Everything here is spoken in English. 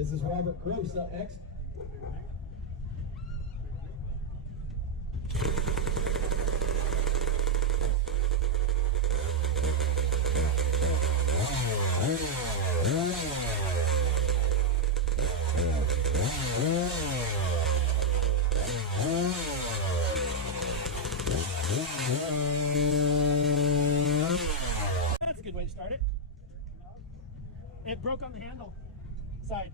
This is Robert Gross up next. That's a good way to start it. It broke on the handle side.